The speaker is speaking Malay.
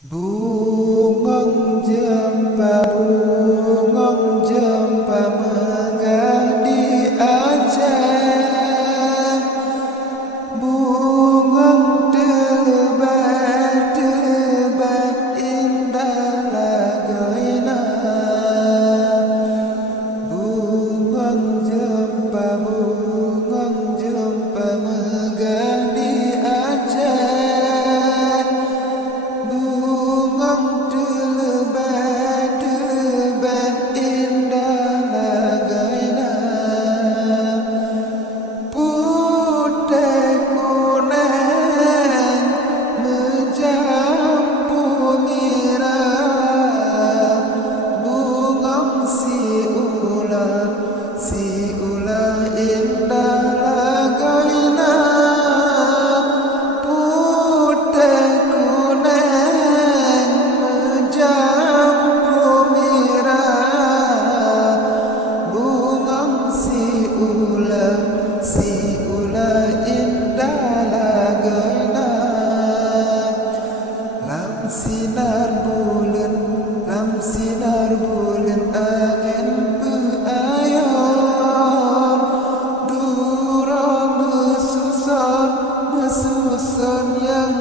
Bungong jempa megah di Aceh. Bungong telebat indah lagoina. Bungong jempa megah di Aceh. Si ulah indah lagoina, putih kuning mencampur merah. Bungong si ulah indah lagoina. Lam sinar bulan angin beayon, dura besusun yang